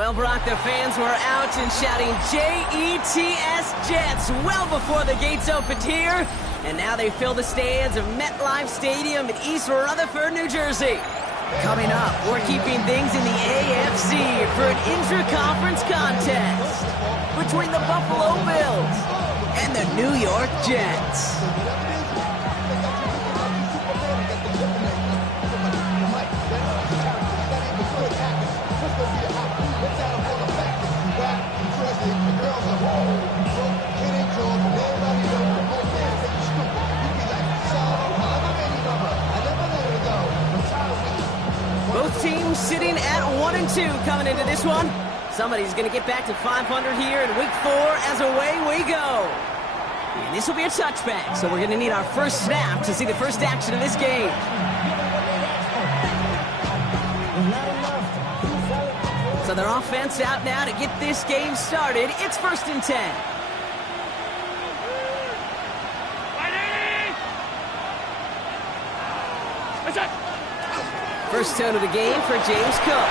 Well, Brock, the fans were out and shouting J-E-T-S Jets well before the gates opened here. And now they fill the stands of MetLife Stadium in East Rutherford, New Jersey. Coming up, we're keeping things in the AFC for an intra-conference contest between the Buffalo Bills and the New York Jets. Both teams sitting at 1-2 coming into this one. Somebody's going to get back to 500 here in week 4 as away we go. And this will be a touchback, so we're going to need our first snap to see the first action of this game. So their offense out now to get this game started. It's 1st and 10. First tone of the game for James Cook.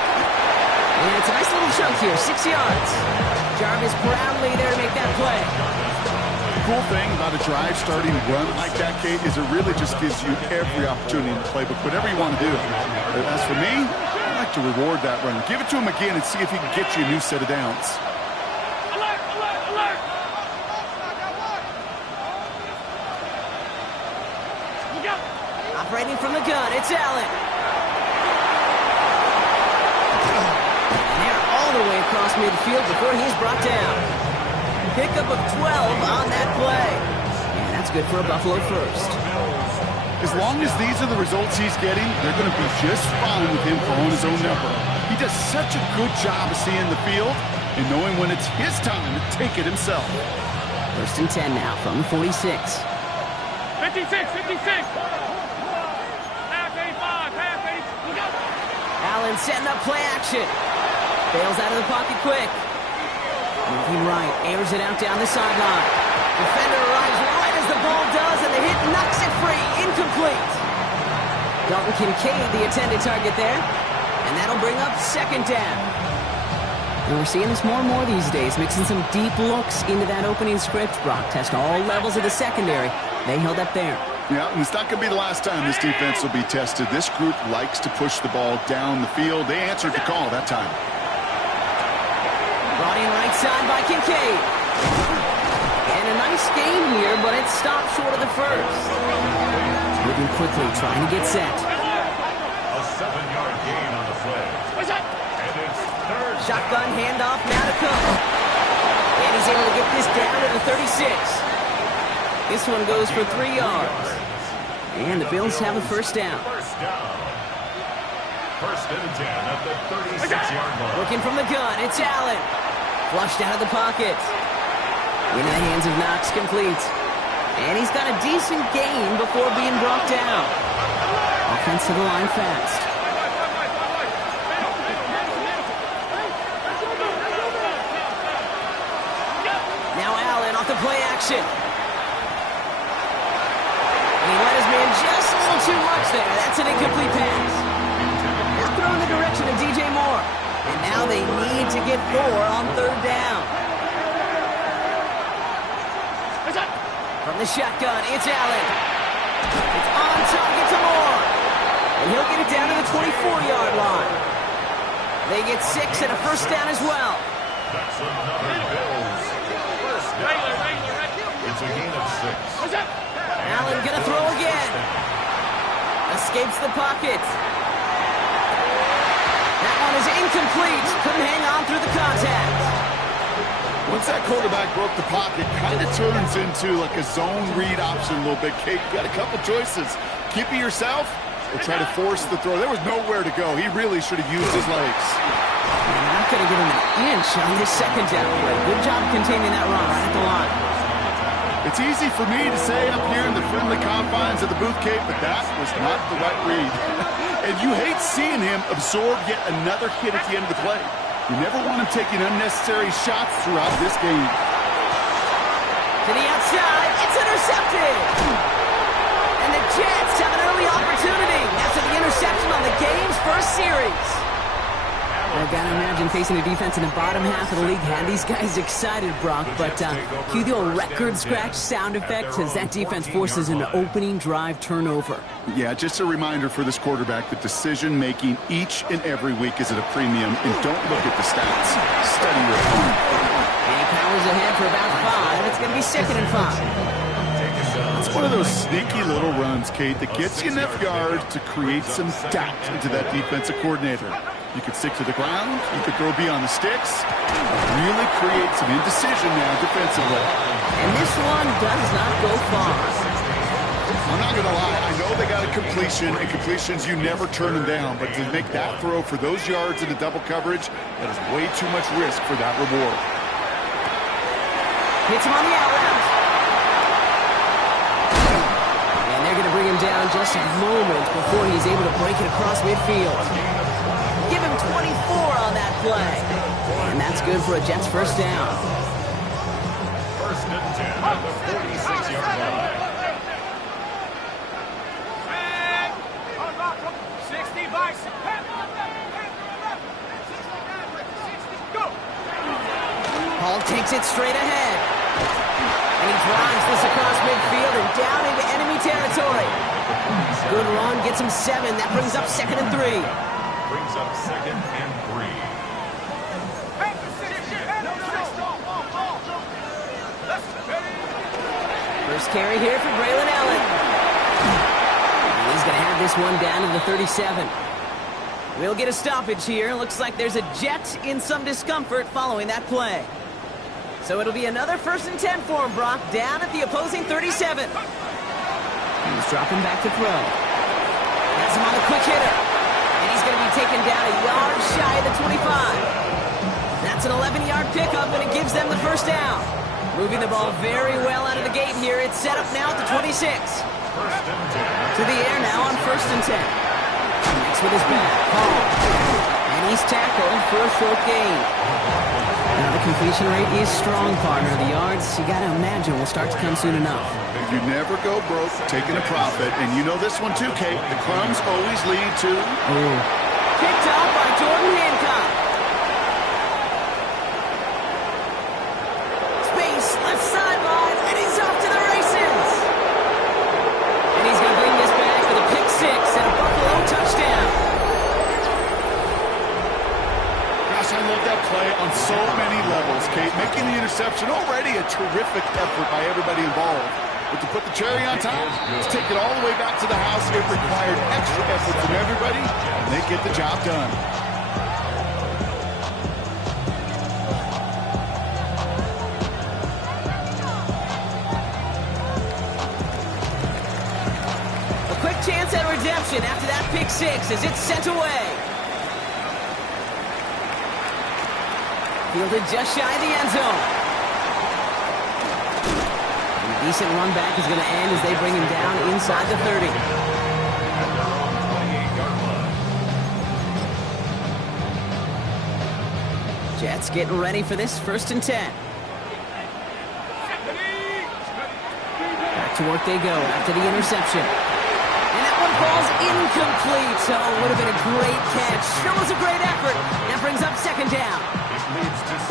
And it's a nice little chunk here, 6 yards. Jarvis Brownlee there to make that play. The cool thing about a drive starting run like that, Kate, is it really just gives you every opportunity in the playbook, whatever you want to do. As for me, I like to reward that runner. Give it to him again and see if he can get you a new set of downs. Alert, alert, alert! Look out! Operating from the gun, it's Allen. All the way across midfield before he's brought down. Pickup of 12 on that play. And that's good for a Buffalo first. As long as these are the results he's getting, they're going to be just fine with him throwing his own number. He does such a good job of seeing the field and knowing when it's his time to take it himself. 1st and 10 now from the 46. 56, 56! Half 85, half 80. Look out! Allen setting up play action. Bails out of the pocket quick. Moving right, airs it out down the sideline. Defender arrives right as the ball does, and the hit knocks it free. Incomplete. Dalton Kincaid, the intended target there. And that'll bring up 2nd down. And we're seeing this more and more these days, mixing some deep looks into that opening script. Brock test all levels of the secondary. They held up there. Yeah, and it's not going to be the last time this defense will be tested. This group likes to push the ball down the field. They answered the call that time. Brought in right side by Kincaid. And a nice game here, but it stopped short of the first. Moving quickly, trying to get set. A 7-yard gain on the play. And it's 3rd. Shotgun handoff now to Cook. And he's able to get this down to the 36. This one goes for 3 yards. And the Bills have a first down. First down. 1st and 10 at the 36-yard line. Looking from the gun, it's Allen. Flushed out of the pocket. Into the hands of Knox, complete. And he's got a decent gain before being brought down. Offensive line fast. Now Allen off the play action. And he let his man just a little too much there. That's an incomplete pass. Now throw in the direction of DJ Moore. And now they need to get 4 on 3rd down. From the shotgun, it's Allen. It's on target to Moore. And he'll get it down to the 24-yard line. They get 6 and a first down as well. That's another Bills first down. It's a gain of 6. Allen gonna throw again. Escapes the pocket. That one is incomplete. Couldn't hang on through the contact. Once that quarterback broke the pocket, kind of turns into like a zone read option a little bit. Kate, you got a couple choices. Keep it yourself or try to force the throw. There was nowhere to go. He really should have used his legs. They're not going to give him an inch on this 2nd down. But good job containing that run right at the line. It's easy for me to say up here in the friendly confines of the booth, Kate, but that was not the right read. And you hate seeing him absorb yet another hit at the end of the play. You never want him taking unnecessary shots throughout this game. To the outside, it's intercepted. And the Jets have an early opportunity after the interception on the game's first series. I've got to imagine facing a defense in the bottom half of the league had these guys excited, Brock. But cue the old record scratch sound effect as that defense forces an opening drive turnover. Yeah, just a reminder for this quarterback that decision-making each and every week is at a premium, and don't look at the stats. Study your opponent. And he powers ahead for about 5. It's going to be 2nd and 5. It's one of those sneaky little runs, Kate, that gets you enough yards to create some doubt into that defensive coordinator. You could stick to the ground, you could throw beyond the sticks, really create some indecision now defensively. And this one does not go far. I'm not going to lie, I know they got a completion, and completions you never turn them down, but to make that throw for those yards into double coverage, that is way too much risk for that reward. Hits him on the out route. And they're going to bring him down just a moment before he's able to break it across midfield. Give him 24 on that play. And that's good for a Jets first down. 1st and 10 at the 46-yard line. 65. Hall takes it straight ahead. And he drives this across midfield and down into enemy territory. Good run, gets him 7. That brings up 2nd and 3. Brings up 2nd and 3. First carry here for Braylon Allen. And he's going to have this one down to the 37. We'll get a stoppage here. Looks like there's a Jet in some discomfort following that play. So it'll be another 1st and 10 for him, Brock, down at the opposing 37. He's dropping back to throw. Has him on the quick hitter. And he's going to be taken down a yard shy of the 25. That's an 11-yard pickup, and it gives them the first down. Moving the ball very well out of the gate here. It's set up now at the 26. To the air now on 1st and 10. Connects with his back. Hall. And he's tackled for a short gain. Now the completion rate is strong, partner. The yards, you got to imagine, will start to come soon enough. You never go broke taking a profit, and you know this one too, Kate. The crumbs always lead to... Picked up by Jordan Hancock. Space, left sideline, and he's off to the races. And he's going to bring this back with a pick 6 and a Buffalo touchdown. Gosh, I love that play on so many levels, Kate. Making the interception already a terrific effort by everybody involved. But to put the cherry on top, to take it all the way back to the house, it required extra effort from everybody, and they get the job done. A quick chance at redemption after that pick 6 as it's sent away. Fielded just shy of the end zone. Decent run back is going to end as they bring him down inside the 30. Jets getting ready for this 1st and 10. Back to work they go after the interception. And that one falls incomplete. So it would have been a great catch. Sure was a great effort. That brings up 2nd down.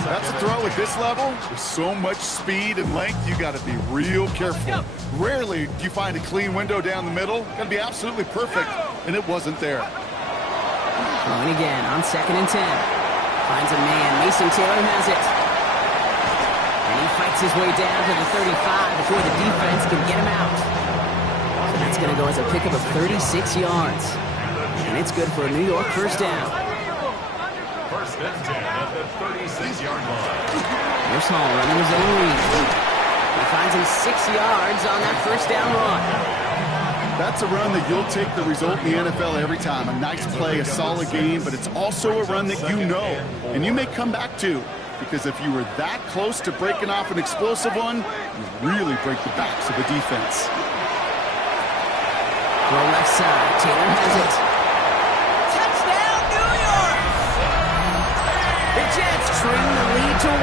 That's a throw at this level. With so much speed and length, you got to be real careful. Rarely do you find a clean window down the middle. Got to be absolutely perfect, and it wasn't there. Throwing again on 2nd and 10. Finds a man. Mason Taylor has it. And he fights his way down to the 35 before the defense can get him out. So that's going to go as a pickup of 36 yards. And it's good for a New York first down. 1st and 10 at the 36-yard line. Here's Hall running his own read. He finds him 6 yards on that first down run. That's a run that you'll take the result in the NFL every time. A nice play, a solid game, but it's also a run that you know and you may come back to, because if you were that close to breaking off an explosive one, you really break the backs of a defense. Throw left side. Taylor has it. Touchdown, New York! The Jets trim the lead to 1.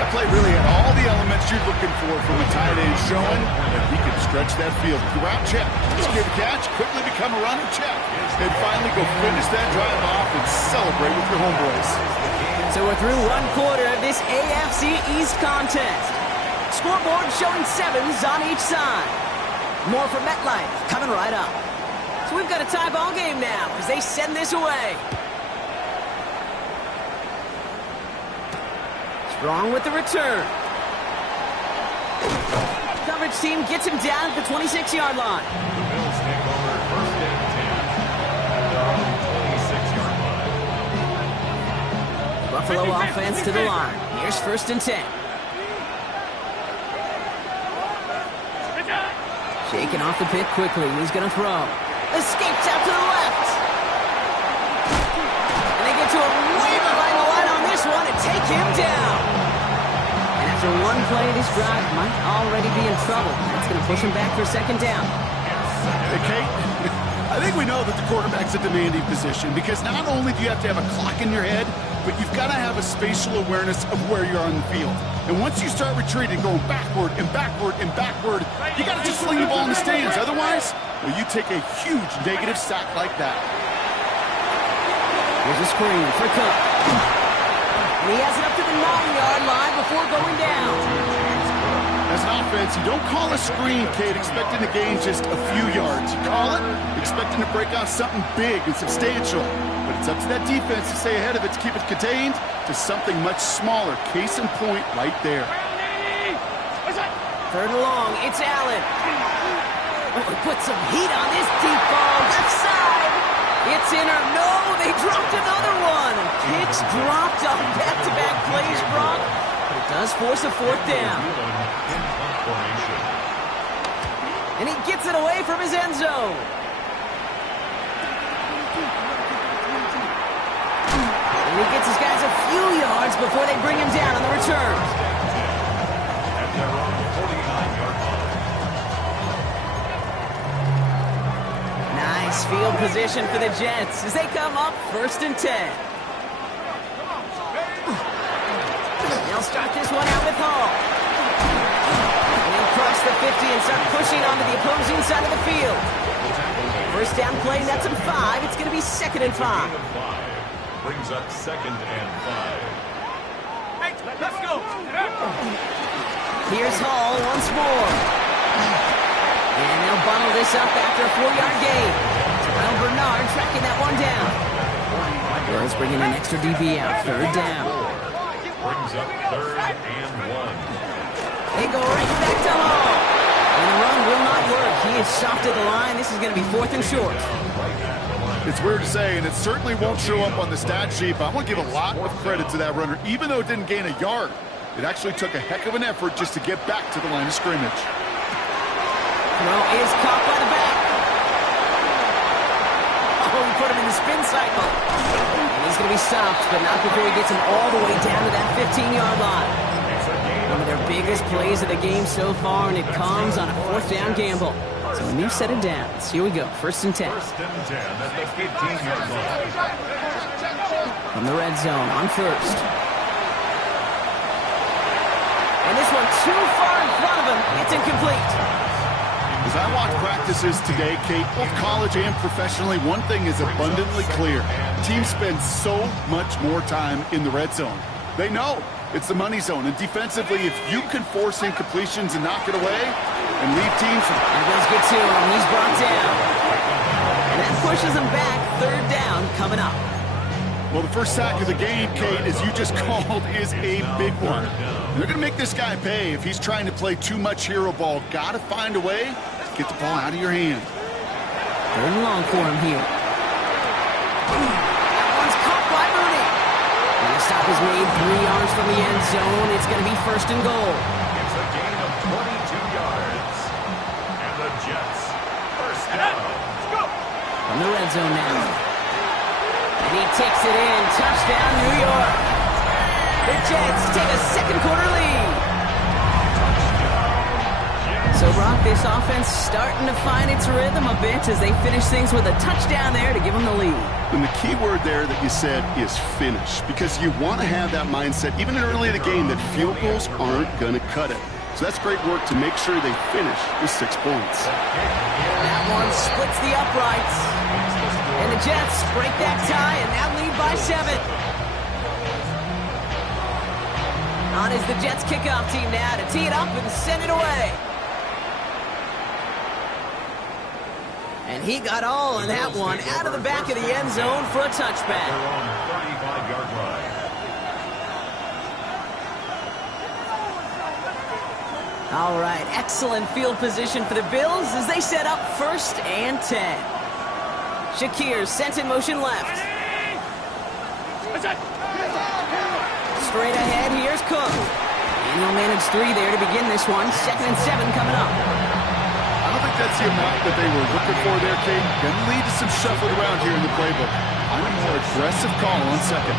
That play really had all the elements elements you're looking for from a tight end, showing that he can stretch that field. Throughout, check. Secure the catch, quickly become a runner, check. And finally go finish that drive off and celebrate with your homeboys. So we're through one quarter of this AFC East contest. Scoreboard showing 7s on each side. More from MetLife coming right up. So we've got a tie ball game now as they send this away. Strong with the return. Coverage team gets him down at the 26-yard line. The Bills take over first and 10 at their own 26-yard line. Buffalo offense to the line. Here's first and 10. Shaking off the pit quickly. He's going to throw. Escapes out to the left. And they get to him way behind the line on this one and take him down. And after one play, this drive might already be in trouble. That's going to push him back for second down. Hey, Kate, I think we know that the quarterback's a demanding position because not only do you have to have a clock in your head, but you've got to have a spatial awareness of where you're on the field. And once you start retreating, going backward and backward and backward, you got to just sling the ball in the stands. Otherwise, well, you take a huge negative sack like that. Here's a screen for Cook. And he has it up to the 9-yard line before going down. As an offense, you don't call a screen, Kate, expecting to gain just a few yards. You call it expecting to break out something big and substantial. But it's up to that defense to stay ahead of it, to keep it contained to something much smaller. Case in point right there. Third and long, it's Allen. Oh, he put some heat on this deep ball. Left side. It's in or no, they dropped another one. Picks dropped on back-to-back plays, Brock. But it does force a fourth down. And he gets it away from his end zone. And he gets his guys a few yards before they bring him down on the return. At their own 49-yard line. Nice field position for the Jets as they come up first and 10. They'll start this one out with Hall. And he'll cross the 50 and start pushing onto the opposing side of the field. First down play, that's him 5. It's going to be second and 5. Brings up second and 5. Hey, let's go. Here's Hall once more. And they'll bundle this up after a 4-yard gain. Terrell Bernard tracking that one down. Bills bringing an extra DB out. Third down. Brings up third and 1. They go right back to Hall. And the run will not work. He is soft at the line. This is going to be fourth and short. It's weird to say, and it certainly won't show up on the stat sheet, but I want to give a lot of credit to that runner. Even though it didn't gain a yard, it actually took a heck of an effort just to get back to the line of scrimmage. Throw is caught by the back. Oh, he put him in the spin cycle. And he's going to be stopped, but not before he gets him all the way down to that 15-yard line. One of their biggest plays of the game so far, and it comes on a fourth down gamble. So a new set of downs. Here we go. First and 10. First and 10 at the 15-yard line. From the red zone on first. And this one too far in front of him. It's incomplete. As I watch practices today, Kate, both college and professionally, one thing is abundantly clear. Teams spend so much more time in the red zone. They know it's the money zone. And defensively, if you can force incompletions and knock it away and leave teams... That does get to him. He's brought down. And that pushes him back. Third down coming up. Well, the first sack of the game, Kate, as you just called, is a big one. They're going to make this guy pay if he's trying to play too much hero ball. Got to find a way to get the ball out of your hand. Third and long for him here. That one's caught by Mooney. And the stop is made 3 yards from the end zone. It's going to be first and goal. It's a gain of 22 yards. And the Jets first down. From the red zone now. And he takes it in. Touchdown, New York. The Jets take a second quarter lead. So, Brock, this this offense starting to find its rhythm a bit as they finish things with a touchdown there to give them the lead. And the key word there that you said is finish, because you want to have that mindset, even early in the game, that field goals aren't going to cut it. So that's great work to make sure they finish with 6 points. That one splits the uprights. And the Jets break that tie and now lead by 7. On is the Jets kickoff team now to tee it up and send it away. And he got all of that one out of the back of the end zone for a touchback. They're on the 35-yard line. All right, excellent field position for the Bills as they set up 1st and 10. Shakir sent in motion left. Straight ahead, here's Cook. And he'll manage 3 there to begin this one. 2nd and 7 coming up. I don't think that's the amount that they were looking for there, Kate. Going to lead to some shuffling around here in the playbook. I'm a more aggressive call on 2nd.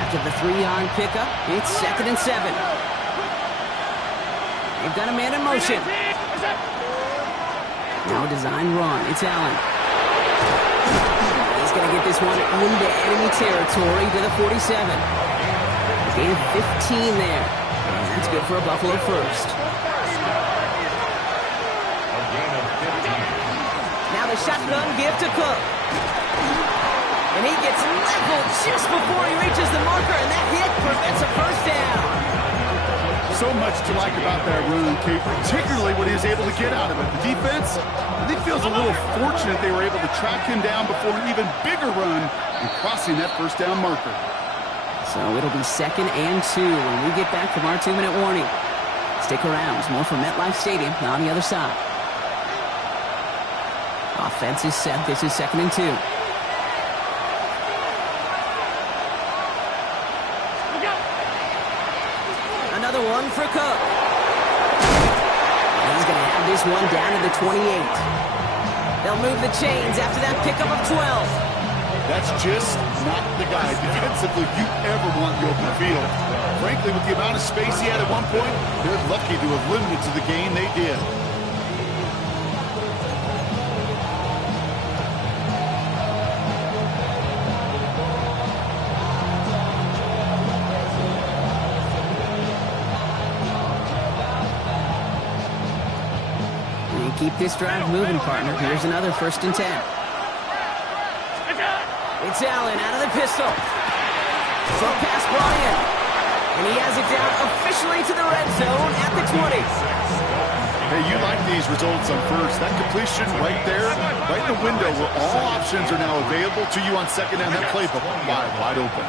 After the 3-yard pickup, it's 2nd and 7. They've got a man in motion. Now a design run. It's Allen. He's going to get this one into enemy territory to the 47. Gain of 15 there. And that's good for a Buffalo first. Now the shotgun give to Cook. And he gets leveled just before he reaches the marker, and that hit prevents a first down. So much to like about that run, Kate, particularly what he was able to get out of it. The defense, I think, feels a little fortunate they were able to track him down before an even bigger run and crossing that first down marker. So it'll be 2nd and 2 when we get back from our 2-minute warning. Stick around. There's more from MetLife Stadium on the other side. Offense is set. This is 2nd and 2. Another one for Cook. And he's going to have this one down to the 28. They'll move the chains after that pickup of 12. That's just not the guy defensively you ever want in the open field. Frankly, with the amount of space he had at one point, they're lucky to have limited to the game they did. Keep this drive moving, partner. Here's another 1st and 10. It's Allen out of the pistol. Short pass brought in. And he has it down officially to the red zone at the 20. Hey, you like these results on first. That completion right there, right in the window where all options are now available to you on 2nd down. That playbook wide open.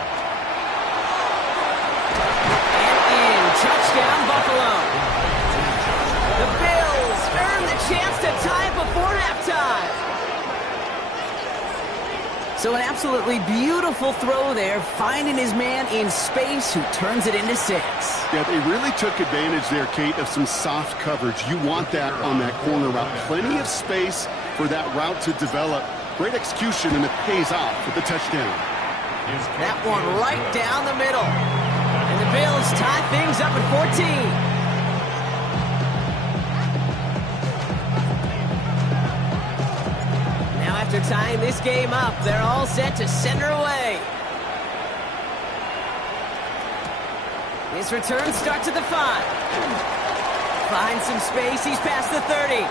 And in. Touchdown, Buffalo. The Bills earn the chance to tie it before halftime. So an absolutely beautiful throw there, finding his man in space who turns it into 6. Yeah, they really took advantage there, Kate, of some soft coverage. You want that on that corner route. Plenty of space for that route to develop. Great execution, and it pays off with the touchdown. That one right down the middle. And the Bills tie things up at 14. After tying this game up, they're all set to send her away. His return starts at the 5. Finds some space, he's past the 30.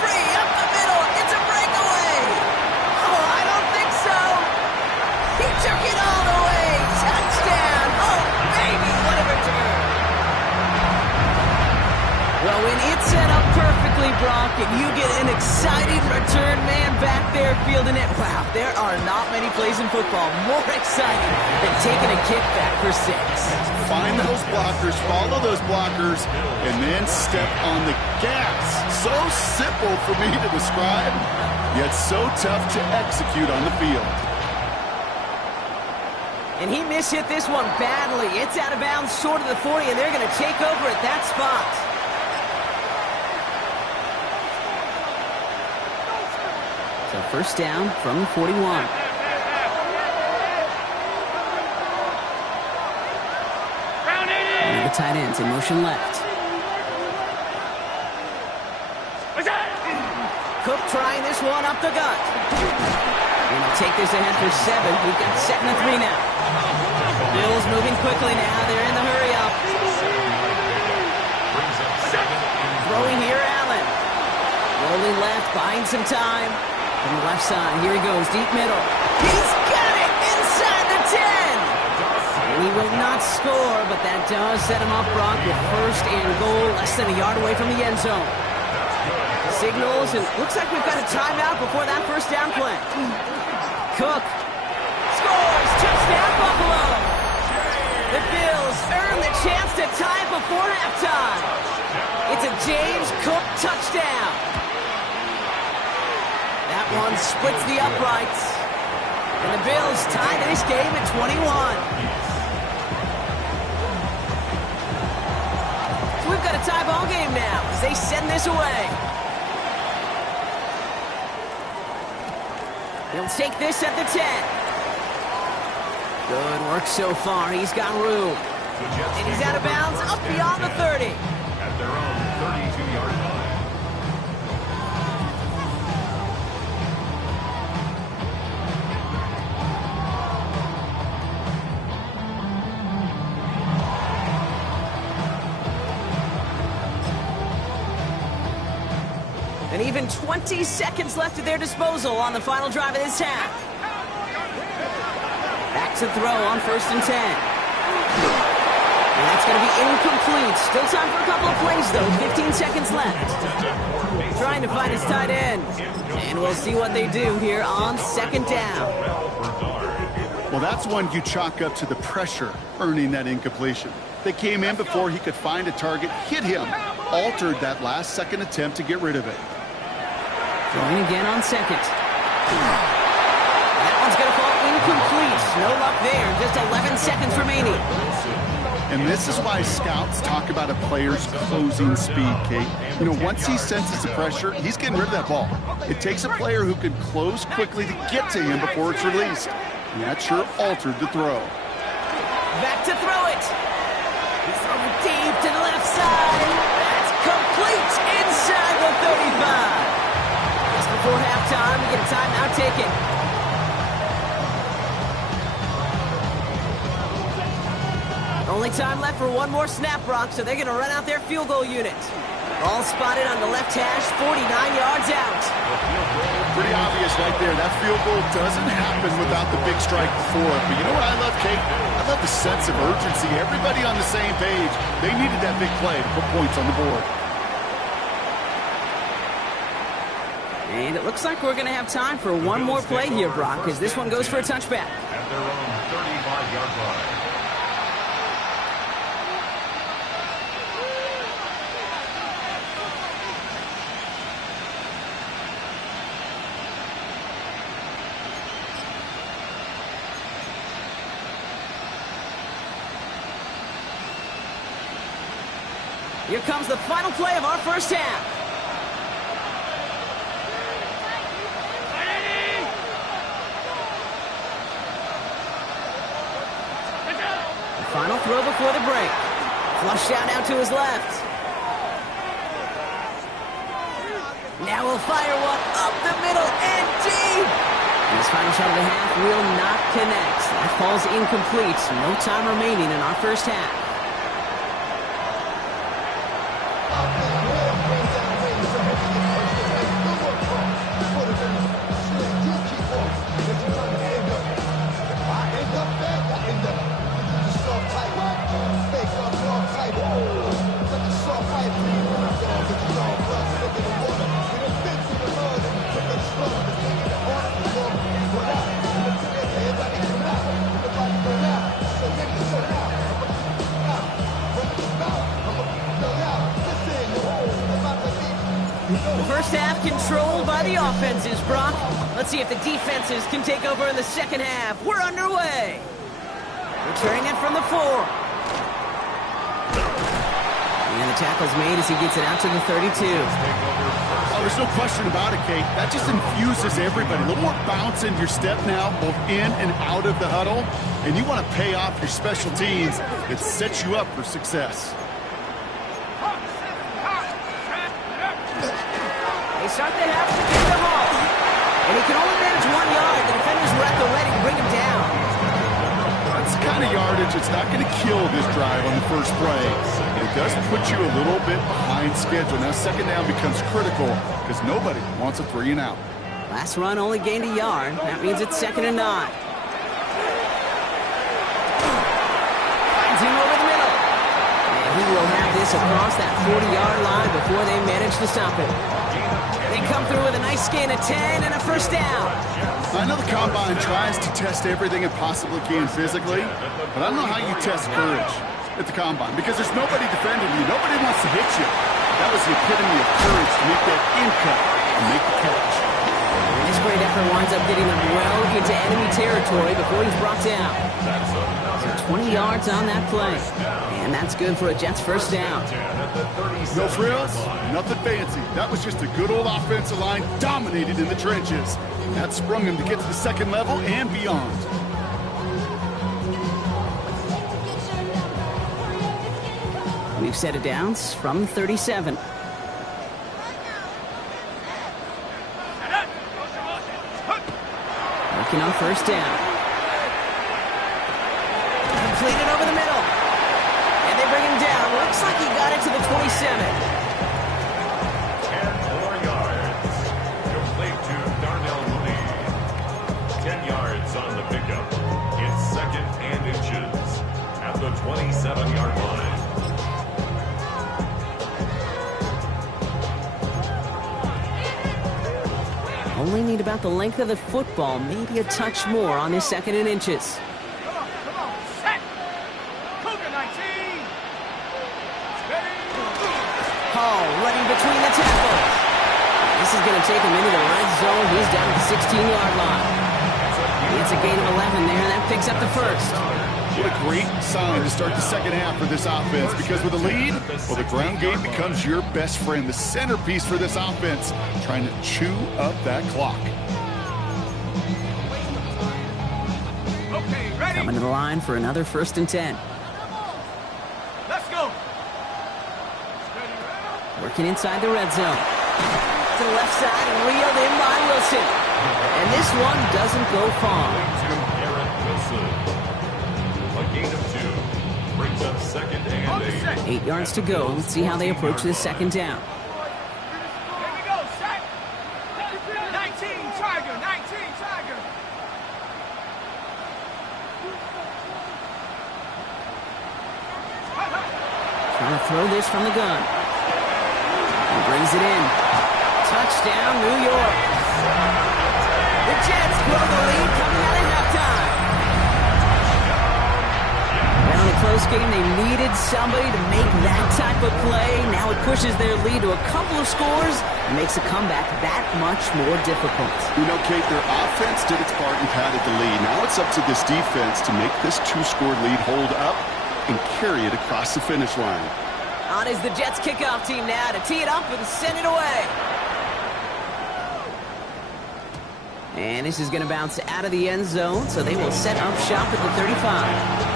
Free up the middle, it's a breakaway. Oh, I don't think so. He took it all the way. Touchdown. Oh, baby, what a return. Well, when it's set up perfectly, Brock, and you get an exciting return man back there fielding it, wow, there are not many plays in football more exciting than taking a kickback for 6. Find those blockers, follow those blockers, and then step on the gas. So simple for me to describe, yet so tough to execute on the field. And he mishit this one badly. It's out of bounds short of the 40, and they're going to take over at that spot. So 1st down from the 41. And the tight ends in motion left. Cook trying this one up the gut. And he'll take this ahead for 7. We've got 2nd and 3 now. Bills moving quickly now. They're in the hurry up. Throwing here, Allen. Rolling left, buying some time. From the left side, here he goes, deep middle. He's got it inside the 10. He will not score, but that does set him up, Brock, with 1st and goal, less than a yard away from the end zone. Signals, and looks like we've got a timeout before that 1st down play. Cook scores, touchdown Buffalo. The Bills earn the chance to tie it before halftime. It's a James Cook touchdown. That one splits the uprights. And the Bills tie this game at 21. So we've got a tie ball game now as they send this away. He'll take this at the 10. Good work so far. He's got room. And he's out of bounds up beyond the 30. At their own 32-yard line. And even 20 seconds left at their disposal on the final drive of this half. Back to throw on 1st and 10. And that's going to be incomplete. Still time for a couple of plays, though. 15 seconds left. Trying to find his tight end. And we'll see what they do here on 2nd down. Well, that's one you chalk up to the pressure earning that incompletion. They came in before he could find a target, hit him, altered that last-second attempt to get rid of it. Throwing again on 2nd. That one's going to fall incomplete. No luck there. Just 11 seconds remaining. And this is why scouts talk about a player's closing speed, Kate. You know, once he senses the pressure, he's getting rid of that ball. It takes a player who can close quickly to get to him before it's released. And that sure altered the throw. Back to throw it. He's throwing deep to the left side. That's complete inside the 35. Just before halftime, we get a timeout taken. Only time left for one more snap, Brock, so they're going to run out their field goal unit. Ball spotted on the left hash, 49 yards out. Pretty obvious right there. That field goal doesn't happen without the big strike before it. But you know what I love, Kate? I love the sense of urgency. Everybody on the same page. They needed that big play to put points on the board. And it looks like we're going to have time for one more play here, Brock, as this one goes for a touchback. At their own 35-yard line. Here comes the final play of our 1st half. The final throw before the break. Flushed out now to his left. Now he'll fire one up the middle and deep. And his final shot of the half will not connect. That falls incomplete. No time remaining in our 1st half. The 1st half controlled by the offenses, Brock. Let's see if the defenses can take over in the 2nd half. We're underway. Returning it from the 4. And the the tackle's made as he gets it out to the 32. Oh, there's no question about it, Kate. That just infuses everybody. A little more bounce in your step now, both in and out of the huddle. And you want to pay off your special teams. It sets you up for success. They start the half to get the Hall. And he can only manage 1 yard. The defenders were at the ready to bring him down. That's the kind of yardage. It's not going to kill this drive on the first play. It does put you a little bit behind schedule. Now second down becomes critical because nobody wants a 3 and out. Last run only gained a yard. That means it's 2nd and 9. Finds him over the middle. And he will have this across that 40-yard line before they manage to stop it. They come through with a nice gain of 10 and a first down. I know the Combine tries to test everything it possibly can physically, but I don't know how you test courage at the Combine because there's nobody defending you. Nobody wants to hit you. That was the epitome of courage to make that in cut and make the catch. This great effort winds up getting him well into enemy territory before he's brought down. So 20 yards on that play. And that's good for a Jets first down. No frills, nothing fancy. That was just a good old offensive line dominated in the trenches. That sprung him to get to the second level and beyond. We've set it downs from 37. Working on first down. Completed over the middle. And they bring him down. Looks like he got it to the 27. 10 more yards. Complete to Darnell Mooney. 10 yards on the pickup. It's 2nd and inches at the 27-yard line. Only need about the length of the football, maybe a touch more on his 2nd and inches. Come on, set. Cougar 19. Ready. Hall running between the tackles. This is going to take him into the red zone. He's down at the 16-yard line. He gets a gain of 11 there, and that picks up the first. What a great sign to start the second half for this offense because with a lead, well, the ground game becomes your best friend, the centerpiece for this offense, trying to chew up that clock. Okay, ready. Coming to the line for another 1st and 10. Let's go. Working inside the red zone. To the left side and reeled in by Wilson. And this one doesn't go far. To Garrett Wilson. A gain of 2 brings up 2nd and 8. 8 yards to go. Let's see how they approach this 2nd down. Here we go, set. 19, Tiger, 19, Tiger. Trying to throw this from the gun. He brings it in. Touchdown, New York. The Jets grow the lead coming out of halftime. Well, in a close game, they needed somebody to make that type of play. Now it pushes their lead to a couple of scores and makes a comeback that much more difficult. You know, Kate, their offense did its part and padded the lead. Now it's up to this defense to make this 2-score lead hold up and carry it across the finish line. On is the Jets kickoff team now to tee it up and send it away. And this is going to bounce out of the end zone, so they will set up shop at the 35.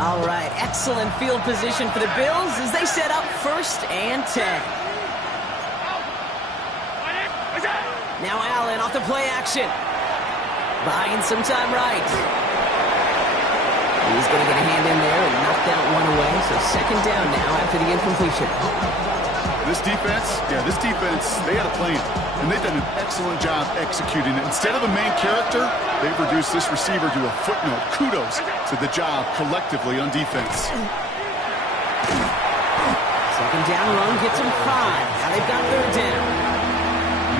All right, excellent field position for the Bills as they set up 1st and 10. Now Allen off the play action. Buying some time right. He's going to get a hand in there and knock that one away. So 2nd down now after the incompletion. This defense, they had a plan, and they've done an excellent job executing it. Instead of a main character, they've reduced this receiver to a footnote. Kudos to the job collectively on defense. 2nd down run gets them 5. Now they've got 3rd down.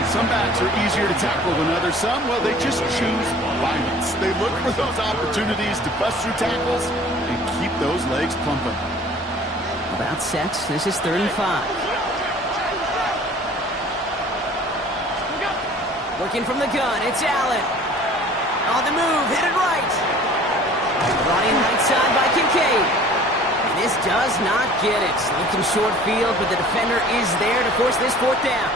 Some backs are easier to tackle than others. Some, well, they just choose violence. They look for those opportunities to bust through tackles and keep those legs pumping. About set. This is 3rd and 5. Looking from the gun. It's Allen. On the move. Hit it right. Brought in right side by Kincaid. And this does not get it. Looking short field, but the defender is there to force this 4th down.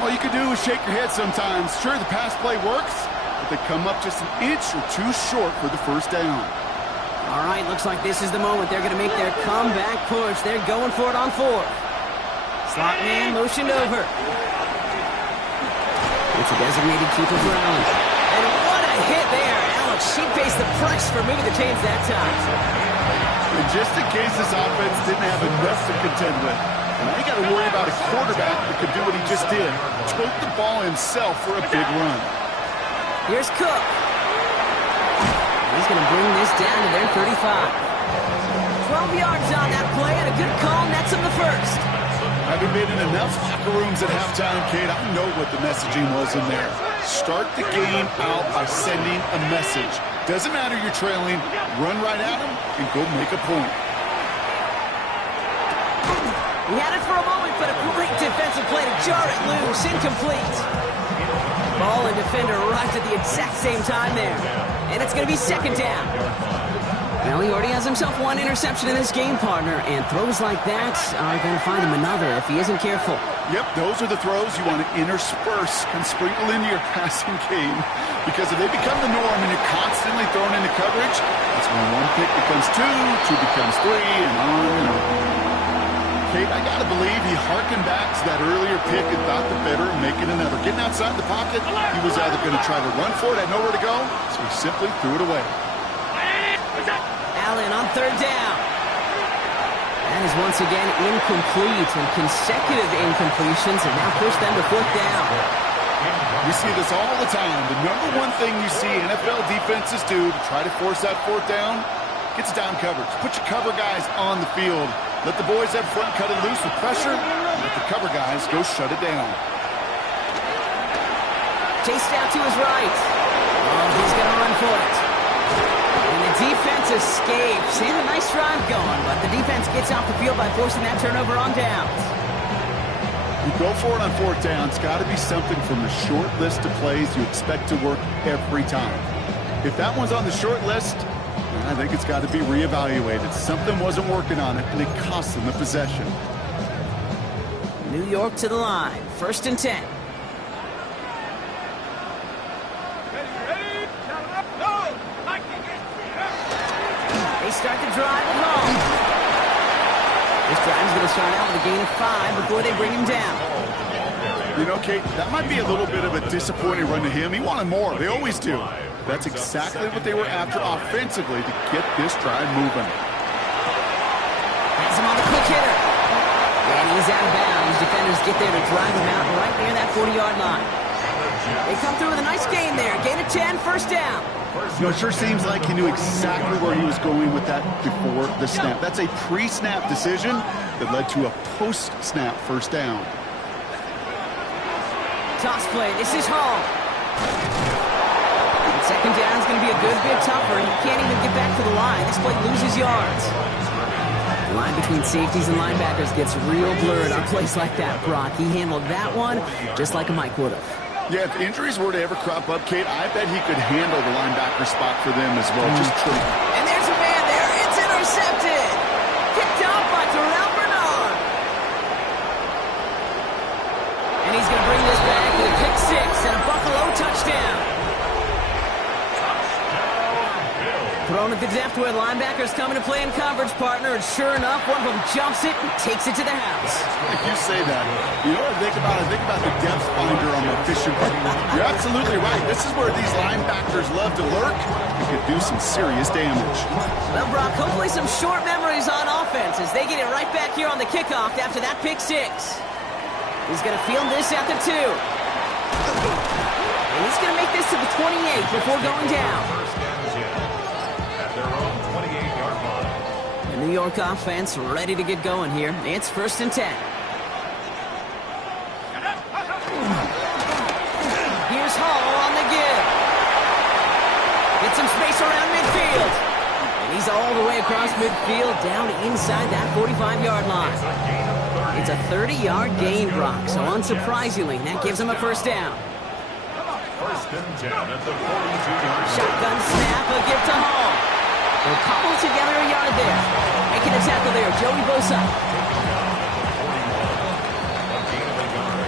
All you can do is shake your head sometimes. Sure, the pass play works, but they come up just an inch or two short for the 1st down. All right, looks like this is the moment. They're going to make their comeback push. They're going for it on 4th. Slot man motioned over. It's a designated keeper for Allen. And what a hit there. Alex, she faced the press for moving the chains that time. And just in case this offense didn't have enough to contend with, now you got to worry about a quarterback that could do what he just did. Tote the ball himself for a big run. Here's Cook. He's going to bring this down to their 35. 12 yards on that play and a good call nets him the 1st. Having been in enough locker rooms at halftime, Kate, I know what the messaging was in there. Start the game out by sending a message. Doesn't matter you're trailing, run right at them and go make a point. He had it for a moment, but a great defensive play to jar it loose. Incomplete. Ball and defender arrived at the exact same time there. And it's going to be 2nd down. Well, he already has himself 1 interception in this game, partner, and throws like that are going to find him another if he isn't careful. Yep, those are the throws you want to intersperse and sprinkle into your passing game, because if they become the norm and you're constantly thrown into coverage, that's when 1 pick becomes 2, 2 becomes 3, and on and on. Kate, I got to believe he harkened back to that earlier pick and thought the better of making another. Getting outside the pocket, he was either going to try to run for it, had nowhere to go, so he simply threw it away. Allen on 3rd down. That is once again incomplete, and consecutive incompletions have now pushed them to 4th down. You see this all the time. The number 1 thing you see NFL defenses do to try to force that 4th down, gets down coverage. Put your cover guys on the field. Let the boys up front cut it loose with pressure. Let the cover guys go shut it down. Chased out to his right. Oh, he's going to run for it. And the defense escapes. He had a nice drive going, but the defense gets off the field by forcing that turnover on downs. You go for it on 4th down. It's got to be something from the short list of plays you expect to work every time. If that one's on the short list, I think it's got to be reevaluated. Something wasn't working on it, and it cost them the possession. New York to the line. 1st and 10. They start the drive at home. This drive's going to start out with a gain of 5 before they bring him down. You know, Kate, that might be a little bit of a disappointing run to him. He wanted more. They always do. That's exactly what they were after offensively to get this drive moving. Has him on a quick hitter. And he's out of bounds. Defenders get there to drive him out right near that 40-yard line. They come through with a nice gain there. Gain of 10, 1st down. You know, it sure seems like he knew exactly where he was going with that before the snap. That's a pre-snap decision that led to a post-snap 1st down. Toss play. This is Hall. 2nd down is going to be a good bit tougher. He can't even get back to the line. This play loses yards. The line between safeties and linebackers gets real blurred on plays like that, Brock. He handled that one just like a Mike would have. Yeah, if injuries were to ever crop up, Kate, I bet he could handle the linebacker spot for them as well. Just true. And there's a man there. It's intercepted. Picked off by Terrell Bernard. And he's going to bring this back with a pick 6 and a Buffalo touchdown. Thrown at the depth where linebackers coming to play in coverage, partner, and sure enough, one of them jumps it and takes it to the house. If you say that, you know what I think about? I think about the depth finder on the fishing boat. You're absolutely right. This is where these linebackers love to lurk. You could do some serious damage. Well, Brock, hopefully some short memories on offense as they get it right back here on the kickoff after that pick 6. He's going to field this at the 2. And he's going to make this to the 28 before going down. The New York offense ready to get going here. It's 1st and 10. Here's Hall on the give. Get some space around midfield. And He's all the way across midfield, down inside that 45-yard line. It's a 30-yard gain, Brock, so unsurprisingly, that gives him a first down. First and 10 at the 42-yard line. Shotgun snap, a gift to Hall. They'll cobble together a yard there. Making a tackle there, Joey Bosa.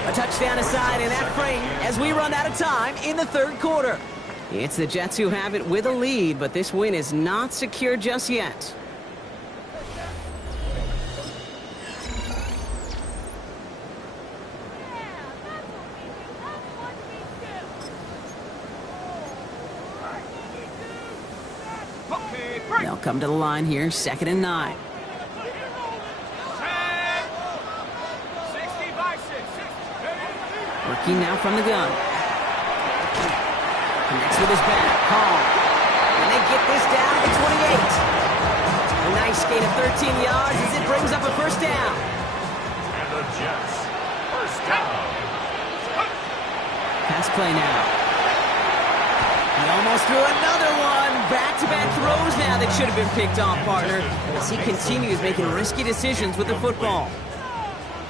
A touchdown aside, and that frame as we run out of time in the third quarter. It's the Jets who have it with a lead, but this win is not secure just yet. They'll come to the line here, 2nd and 9. Working now from the gun. Connects with his back. Hall. And they get this down to 28. A nice gain of 13 yards as it brings up a first down. And the Jets, first down. Pass play now. He almost threw another one. Back-to-back throws now that should have been picked off, partner, as he continues making risky decisions with the football.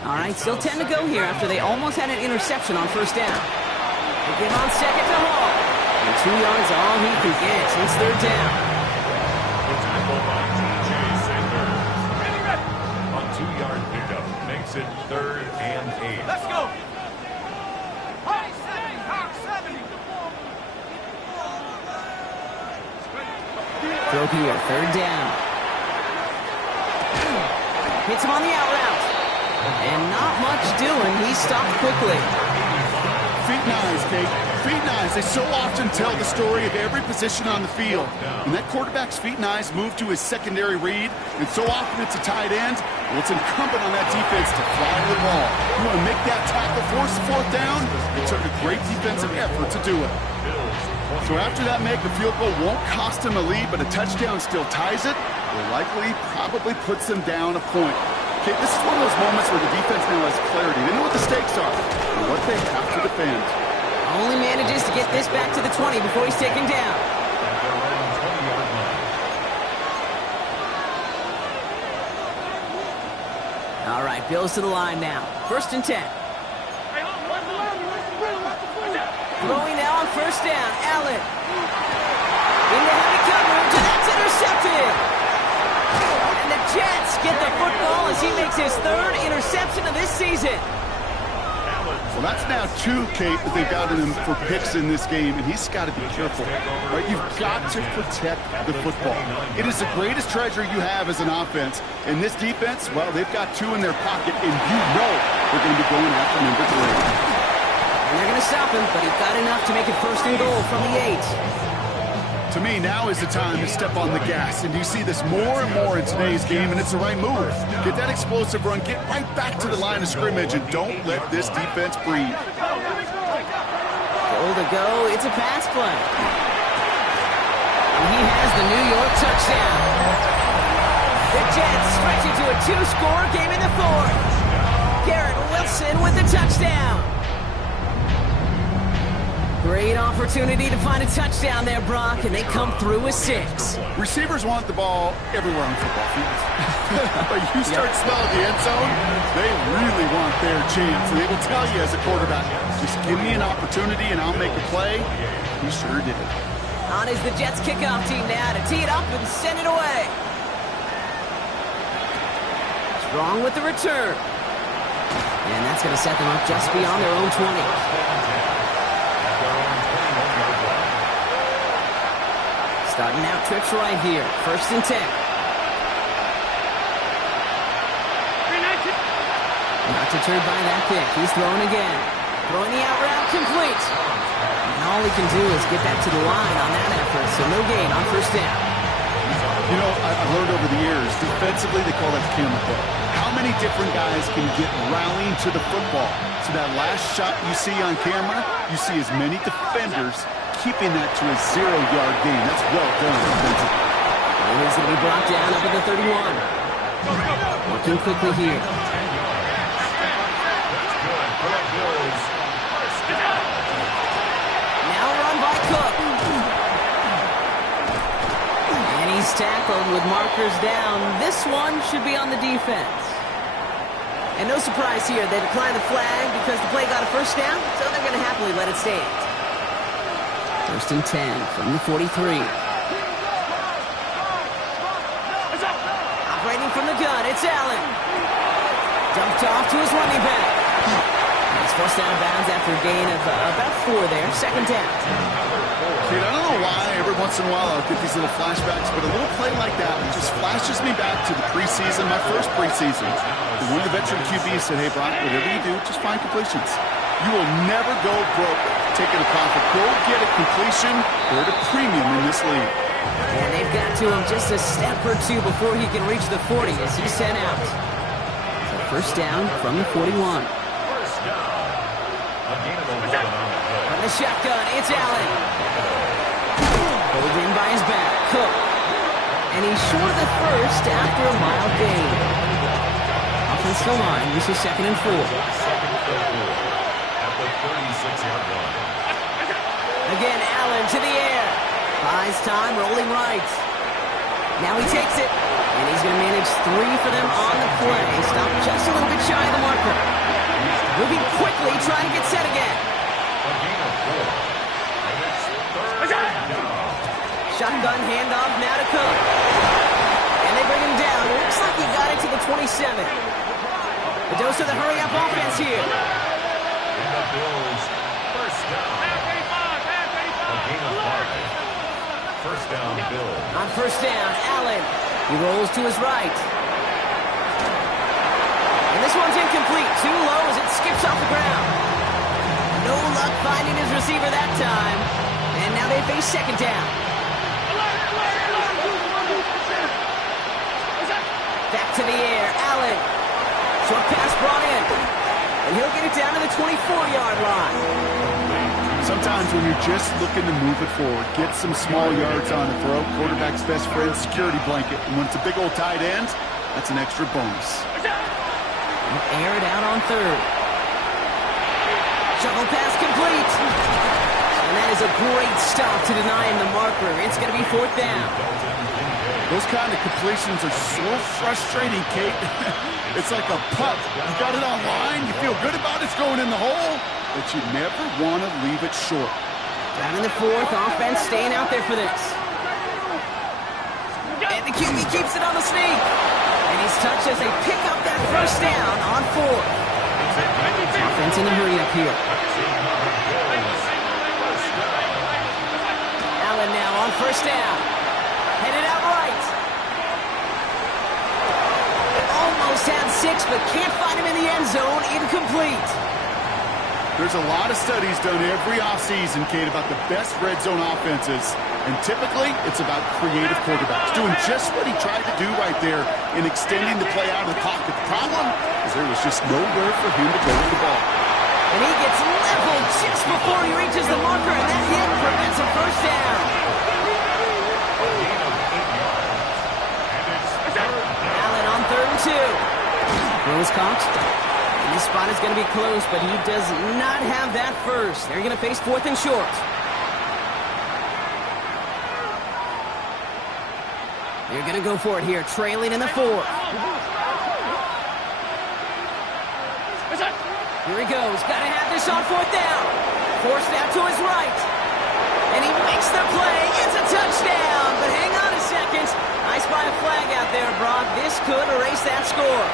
All right, still 10 to go here after they almost had an interception on first down. They give on second to Hall. And 2 yards all he can get. It's third down. The tackle by T.J. Sanders. A 2-yard pickup makes it 3rd and 8. Let's go. Throw here, third down. Hits him on the out route. And not much doing. He stopped quickly. Feet and eyes, Kate. Feet and eyes. They so often tell the story of every position on the field. And that quarterback's feet and eyes move to his secondary read, and so often it's a tight end. Well, it's incumbent on that defense to fly the ball. You want to make that tackle, force the fourth down? It took a great defensive effort to do it. So after that make, the field goal won't cost him a lead, but a touchdown still ties it, or likely probably puts them down a point. Okay, this is one of those moments where the defense now has clarity. They know what the stakes are and what they have to defend. Only manages to get this back to the 20 before he's taken down. All right, Bills to the line now. 1st and 10. Throwing now on first down. Allen. Into heavy coverage, and that's intercepted. And the Jets get the football as he makes his 3rd interception of this season. Well, that's now 2, Kate, that they've got in him for picks in this game, and he's got to be careful. Right? You've got to protect the football. It is the greatest treasure you have as an offense. And this defense, well, they've got 2 in their pocket, and you know they're going to be going after number 3. And they're going to stop him, but he got enough to make it 1st and goal from the 8. To me, now is the time to step on the gas, and you see this more and more in today's game, and it's the right move. Get that explosive run, get right back to the line of scrimmage, and don't let this defense breathe. Goal to go, it's a pass play. And he has the New York touchdown. The Jets stretch into a 2-score game in the 4th. Garrett Wilson with the touchdown. Great opportunity to find a touchdown there, Brock, and they come through with 6. Receivers want the ball everywhere on football fields. But you start smelling the end zone, they really want their chance. And they will tell you as a quarterback, just give me an opportunity and I'll make a play. He sure did it. On is the Jets kickoff team now to tee it up and send it away. Strong with the return. And that's going to set them up just beyond their own 20. Starting out trips right here. 1st and 10. Not deterred by that pick. He's throwing again. Throwing the out route complete. And all he can do is get back to the line on that effort. So no gain on 1st down. You know, I've learned over the years, defensively they call that camera play. How many different guys can get rallying to the football? So that last shot you see on camera, you see as many defenders keeping that to a 0-yard gain. That's well done defensively. And he's going to be brought down up at the 31. Working quickly here. Now run by Cook. And he's He's tackled with markers down. This one should be on the defense. And no surprise here, they declined the flag because the play got a first down, so they're going to happily let it stand. 1st and 10 from the 43. Operating from the gun, it's Allen. Dumped off to his running back. He's forced out of bounds after a gain of about 4 there. 2nd down. Kid, I don't know why every once in a while I'll get these little flashbacks, but a little play like that just flashes me back to the preseason, my first preseason. And one of the veteran QBs said, hey, Brock, whatever you do, just find completions. You will never go broke taking a profit. Go get a completion. They're at a premium in this league. And they've got to him just a step or two before he can reach the 40 as he's sent out. So 1st down from the 41. First down. A gain of 11 on the play. From the shotgun, it's Allen. Pulled in by his back, Cook. And he's short of the first after a mild gain. Offensive line, this is 2nd and 4. 2nd and 4 at the 36-yard line. Again, Allen to the air. Buys time, rolling right. Now he takes it, and he's going to manage 3 for them on the play. Stopped just a little bit shy of the marker. Moving quickly, trying to get set again. A gain of 4. And it's 3rd down. Shotgun handoff now to Cook. And they bring him down. Looks like he got it to the 27. The dose of the hurry-up offense here. And the Bills, 1st down. A gain of 5. 1st down, Bills. On 1st down, Allen. He rolls to his right. And this one's incomplete. Too low as it skips off the ground. No luck finding his receiver that time. And now they face 2nd down. Back to the air, Allen. Short pass brought in. And he'll get it down to the 24-yard line. Sometimes when you're just looking to move it forward, get some small yards on the throw, quarterback's best friend, security blanket. And when it's a big old tight end, that's an extra bonus. Air it out on 3rd. Shovel pass complete. And that is a great stop to deny him the marker. It's going to be 4th down. Those kind of completions are so frustrating, Kate. It's like a putt. You got it on line, you feel good about it's going in the hole, but you never want to leave it short. Down in the 4th, offense staying out there for this. And the QB keeps it on the sneak. And he's touched as they pick up that 1st down on 4th. Offense in a hurry up here. Allen now on 1st down. Headed out right. Almost had 6, but can't find him in the end zone. Incomplete. There's a lot of studies done every offseason, Kate, about the best red zone offenses. And typically, it's about creative quarterbacks, doing just what he tried to do right there in extending the play out of the pocket. The problem is there was just nowhere for him to go with the ball. And he gets leveled just before he reaches the marker, and that hit prevents a 1st down. Allen on 3rd and 2. Throws caught. And this spot is going to be close, but he does not have that first. They're going to face 4th and short. They're going to go for it here, trailing in the 4th. Here he goes. Got to have this on 4th down. Forced out to his right. And he makes the play. It's a touchdown. But hang on a second. I spy a flag out there, Brock. This could erase that score.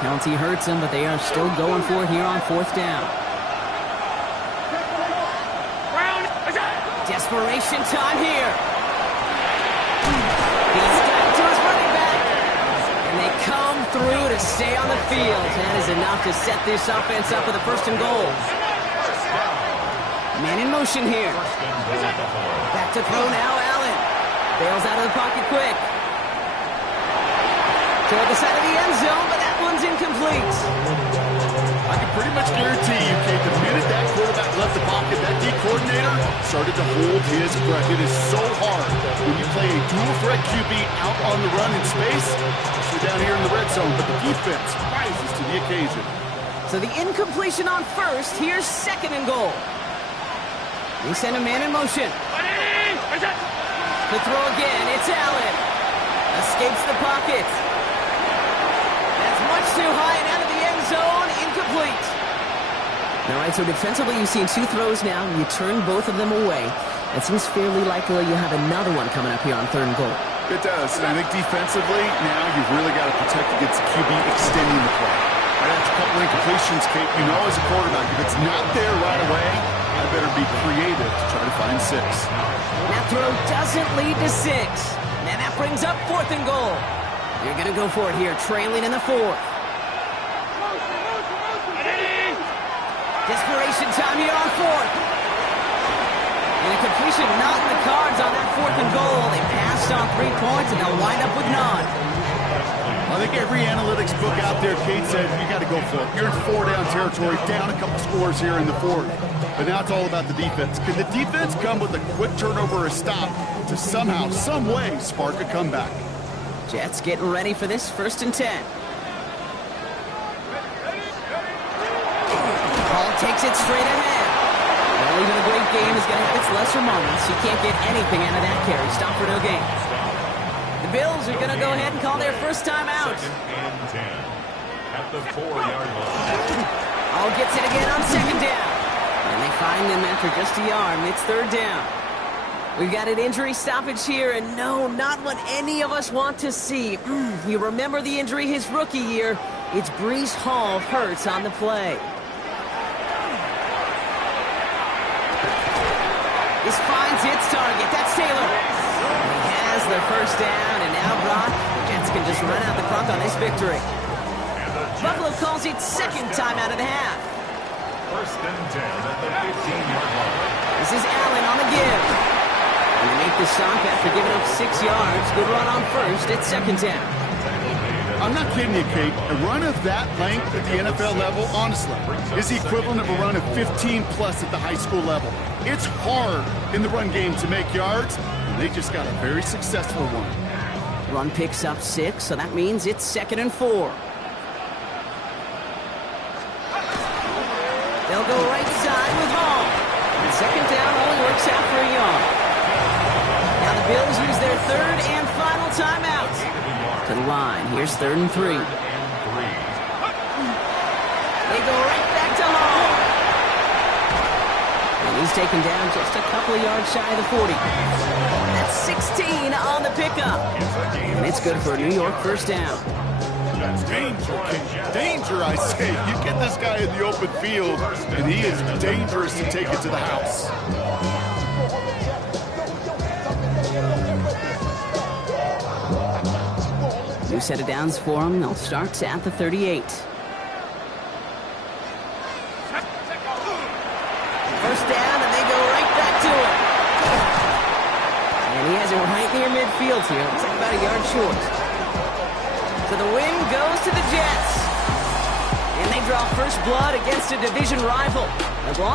Penalty hurts him, but they are still going for it here on 4th down. Desperation time here. He's got it to his running back. And they come through to stay on the field. That is enough to set this offense up with a 1st and goal. Man in motion here. Back to throw now, Allen. Bails out of the pocket quick. Toward the side of the end zone, but that one's incomplete. I can pretty much guarantee you, Kate, the minute that quarterback left the pocket, that D coordinator started to hold his breath. It is so hard when you play a dual threat QB out on the run in space, especially down here in the red zone, but the defense rises to the occasion. So the incompletion on 1st, here's 2nd and goal. They send a man in motion. The throw again, it's Allen. Escapes the pocket. That's much too high and out of the end zone, incomplete. All right, so defensively you've seen 2 throws now, and you turn both of them away. It seems fairly likely you have another one coming up here on 3rd and goal. It does, and I think defensively, now you've really got to protect against the QB extending the play. Right after a couple incompletions, Kate, you know as a quarterback, if it's not there right away, I better be creative to try to find 6. That throw doesn't lead to 6. And that brings up 4th and goal. You're going to go for it here, trailing in the 4th. Desperation time here on 4th. And a completion not in the cards on that 4th and goal. They passed on 3 points, and they'll wind up with none. I think every analytics book out there, Kate, said you got to go for it. You're in 4-down territory, down a couple scores here in the 4th. But now it's all about the defense. Can the defense come with a quick turnover or a stop to somehow, some way, spark a comeback? Jets getting ready for this 1st and 10. Ball takes it straight ahead. Well, even a great game is going to have its lesser moments. You can't get anything out of that carry. Stop for no gain. The Bills are going to go ahead and call their first time out. 2nd and 10 at the 4-yard line. All gets it again on 2nd down. And they find them after just a yard, and it's 3rd down. We've got an injury stoppage here, and no, not what any of us want to see. You remember the injury his rookie year. It's Breece Hall hurts on the play. This finds its target. That's Taylor. He has the first down, and now Brock, the Jets can just run out the clock on this victory. Buffalo calls it 2nd time out of the half. 1st and 10 at the 15-yard line. This is Allen on the give. And they make the stop after giving up 6 yards. Good run on 1st. It's 2nd down. I'm not kidding you, Kate. A run of that length at the NFL level, honestly, is the equivalent of a run of 15-plus at the high school level. It's hard in the run game to make yards, and they just got a very successful one. Run picks up 6, so that means it's 2nd and 4. They'll go right side with Hall. And 2nd down only works out for a yard. Now the Bills use their 3rd and final timeout. To the line. Here's 3rd and 3. They go right back to Hall. And he's taken down just a couple of yards shy of the 40. That's 16 on the pickup. And it's good for a New York first down. Danger, Kate. Danger, I say. You get this guy in the open field, and he is dangerous to take it to the house. New set of downs for them. They'll start at the 38. First down, and they go right back to it. And he has it right near midfield here. Looks like about a yard short. So the win goes to the Jets. And they draw first blood against a division rival. They'll go on the